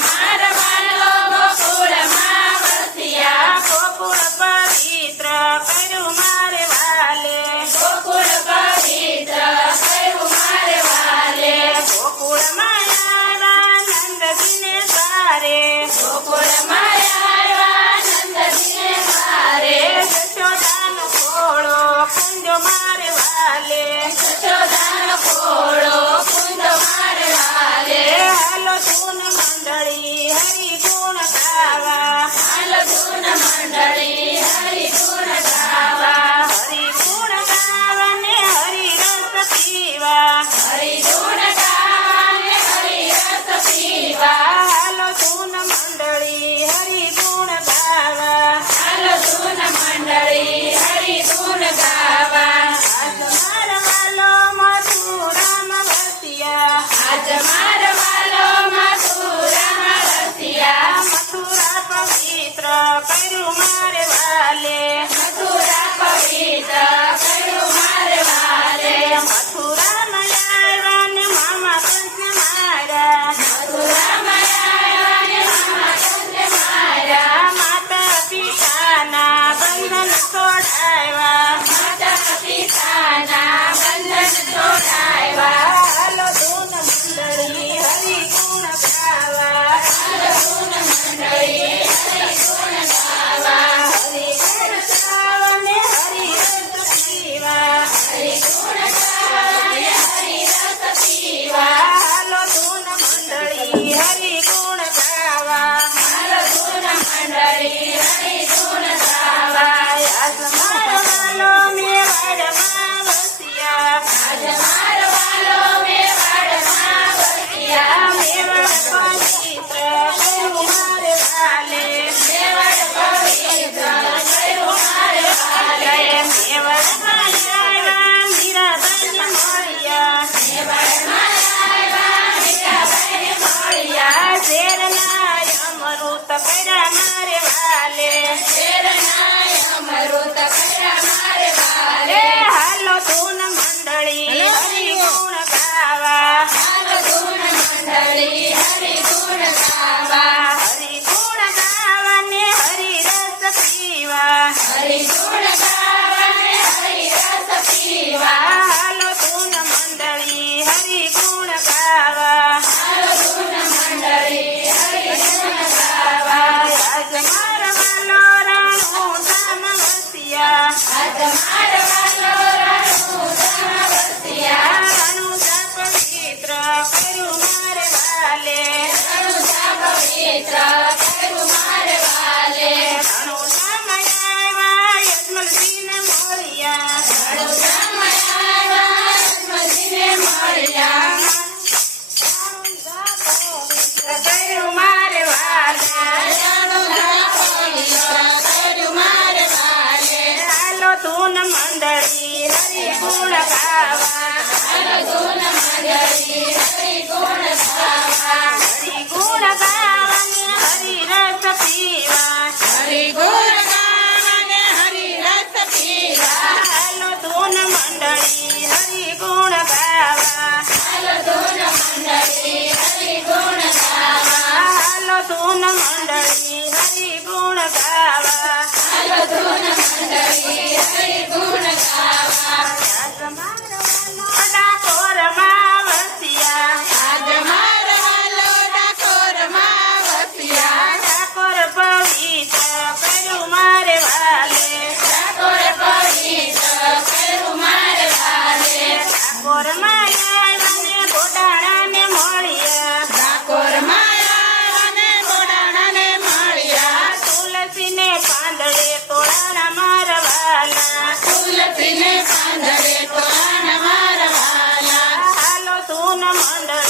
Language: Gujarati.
મારો વાલો ગોકુળમાં વસ્યા ગોકુળ પવિત્ર કર્યું મારે વાલે ગોકુળ પવિત્ર કર્યું મારે વાલે ગોકુળમાં આવ્યા નંદજીને સારે ગોકુળમાં આવ્યા નંદજીને વારે જશોદાનો ખોળો કુંજો મારે વાલે જશોદાનો ખોળો કુંજો મારે વાલે હાલો ધૂન મંડળી હરિ ગુણ ગાવા હાલો ધૂન મંડળી હરિ ગુણ ગાવા હરિ ગુણ ગાવા ને હરિ રસ પીવા હરિ ગુણ ગાવા ને હરિ રસ પીવા હાલો ધૂન મંડળી હરિ ગુણ ગાવા હાલો ધૂન મંડળી હરિ ગુણ ગાવા આજ મારા વાલો મથુરામાં વસ્યા આજ મારો વાલો મથુરામાં વસ્યા મથુરા પવિત્ર કર્યું મારે વાલે મથુરા પવિત્ર કર્યું મારે વાલે મથુરામાં આવ્યા ને મામા કંસ મારા મથુરામાં આવ્યા ને મામા કંસ માર્યા માતા પિતાના બંધન છોડાવ્યા માતા પિતાના બંધન છોડાવ્યા હાલો ધૂન મંડળી હરિ ગુણ ગાવા હાલો ધૂન મંડળી હરિ ગુણ ગાવા હરિ ગુણ ગાવા ને હરિ રસ પીવા હરિ ગુણ ગાવા ને હરિ રસ પીવા હાલો ધૂન મંડળી હરિ ગુણ ગાવા હાલો ધૂન મંડળી હરિ ગુણ ગાવા આજ મારો વાલો મેવાડમાં વસ્યા આજ મારો વાલો મેવાડમાં વસ્યા મેવાડ પવિત્ર કર્યું મારે વાલે મેવાડ પવિત્ર કર્યું મારે વાલે મેવાડમાં આવ્યા મીરાબાઈને મળ્યા મેવાડમાં આવ્યા મીરાબાઈને મળ્યા શેરના અમૃત કર્યા મારે વાલે શેરનાય અમૃત કર્યા મારે વાલે હાલો ધૂન મંડળી હરિ ગુણ ગાવા હાલો ધૂન મંડળી હરિ ગુણ ગાવા હરિ ગુણ ગાવા ને હરિ રસ પીવા હરિ ગુણ ગાવા ને હરિ રસ પીવા હાલો ધૂન મંડળી હરિ ગુણ ગાવા હાલો ધૂન મંડળી હરિ ગુણ ગાવા આજ મારા વાલો રણુ ધામ વસ્યા આજ મારો વાલો રણુધામ વસ્યા રણુજા પવિત્ર કર્યું મારે વાલે રણુજા પવિત્ર કર્યું મારે વાલે રણુજામાં આવ્યા યજમલજીને મળ્યા રણુજામાં આવ્યા યજમલજીને મળ્યા કર્યું મારે વાલે રણુજા પવિત્ર કર્યું મારે વાલે હાલો ધૂન મંડળી હરિ ગુણ ગાવા હાલો ધૂન મંડળી હરિ ગુણ ગાવા હરિ ગુણ ગાવા ને હરિ રસ પીવા હરિ ગુણ ગાવા ને હરિ રસ પીવા હાલો ધૂન મંડળી હરિ ગુણ ગાવા હાલો ધૂન મંડળી હરિ ગુણ ગાવા હાલો ધૂન મંડળી હરિ ગુણ ગાવા હાલો ધૂન મંડળી હરિ ગુણ ગાવા આજ મારો વાલો ડાકોરમાં વસ્યા આજ મારો વાલો ડાકોરમાં વસ્યા ડાકોર પવિત્ર કર્યું મારે વાલે ડાકોર પવિત્ર કર્યું મારે વાલે ડાકોરમાં આવ્યા ને ગોડાણાને મળ્યા ડાકોરમાં આવ્યા ને ગોડાણાને મળ્યા તુલસીને પાંદડે તોડાણા મારા વાલા તુલસીને પાંદડે તોરણ મારા વાલા હાલો ધૂન મંડળી